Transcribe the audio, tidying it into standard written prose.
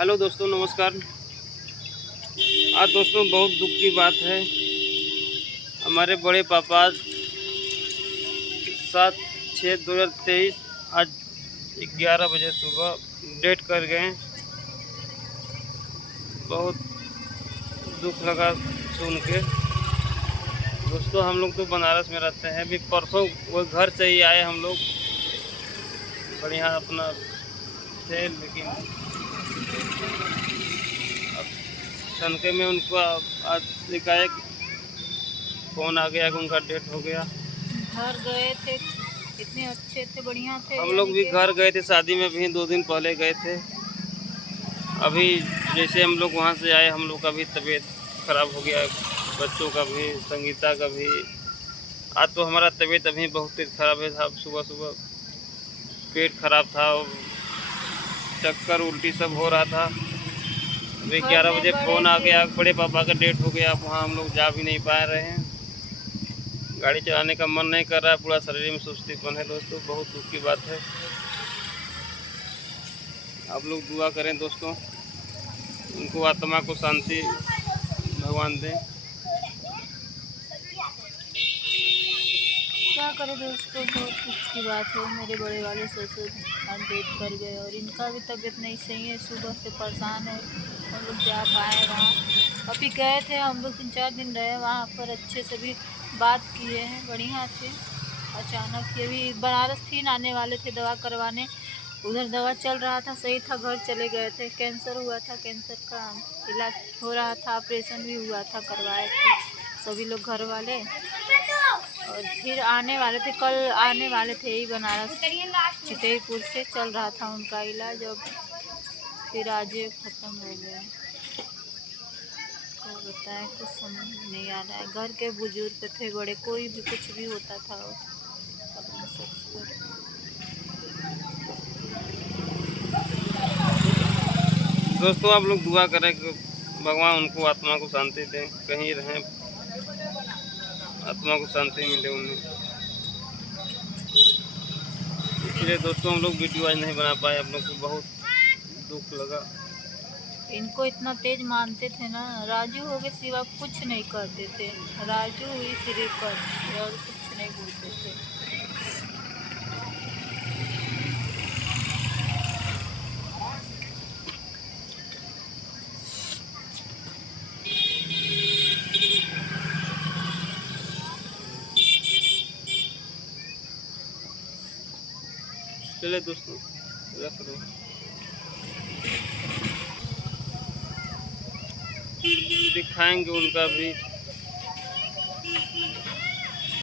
Hello दोस्तों, नमस्कार। आज दोस्तों बहुत दुख की बात है। हमारे बड़े पापा 7/6/2023 आज 11 बजे सुबह डेट कर गए। बहुत दुख लगा सुन के। दोस्तों हम लोग तो बनारस में रहते हैं। अभी परसों वो घर से ही आए हम लोग, बढ़िया अपना थे, लेकिन अब तनके में उनको आज एकाएक फ़ोन आ गया कि उनका डेथ हो गया। घर गए थे, कितने अच्छे थे, बढ़िया थे। हम लोग भी घर गए थे, शादी में भी 2 दिन पहले गए थे। अभी जैसे हम लोग वहाँ से आए, हम लोग का भी तबीयत ख़राब हो गया, बच्चों का भी, संगीता का भी। आज तो हमारा तबीयत अभी बहुत तेज ख़राब है साहब। सुबह सुबह पेट खराब था और चक्कर उल्टी सब हो रहा था। अभी 11 बजे फ़ोन आ गया, बड़े पापा का डेथ हो गया। अब वहाँ हम लोग जा भी नहीं पा रहे हैं। गाड़ी चलाने का मन नहीं कर रहा है, पूरा शरीर में सुस्तीपन है। दोस्तों बहुत दुख की बात है। आप लोग दुआ करें दोस्तों, उनको आत्मा को शांति भगवान दें। क्या करें दोस्तों, बहुत दुख की बात है। मेरे बड़े वाले ससुर डेट कर गए और इनका भी तबीयत नहीं सही है, सुबह से परेशान है। हम लोग जा पाए वहाँ, अभी गए थे हम लोग 3-4 दिन रहे वहाँ पर, अच्छे से भी बात किए हैं, बढ़िया थे। अचानक ये भी बनारस थी, आने वाले थे दवा करवाने, उधर दवा चल रहा था, सही था, घर चले गए थे। कैंसर हुआ था, कैंसर का इलाज हो रहा था, ऑपरेशन भी हुआ था, करवाए थे सभी लोग घर वाले। और फिर आने वाले थे, कल आने वाले थे ही बनारस, चितईपुर से चल रहा था उनका इलाज। अब फिर आज ख़त्म हो गया। क्या बताएं, कुछ समझ नहीं आ रहा है। घर के बुजुर्ग थे बड़े, कोई भी कुछ भी होता था अपने सब। दोस्तों आप लोग दुआ करें कि भगवान उनको आत्मा को शांति दें, कहीं रहें, आत्मा को शांति मिले उन्हें। इसलिए दोस्तों हम लोग वीडियो आज नहीं बना पाए, आप लोग को बहुत दुख लगा। इनको इतना तेज मानते थे ना, राजू हो गए सिवा कुछ नहीं करते थे। राजू ही सिर्फ करते थे और कुछ नहीं बोलते थे। चले दोस्तों, रख दो। दिखाएंगे उनका भी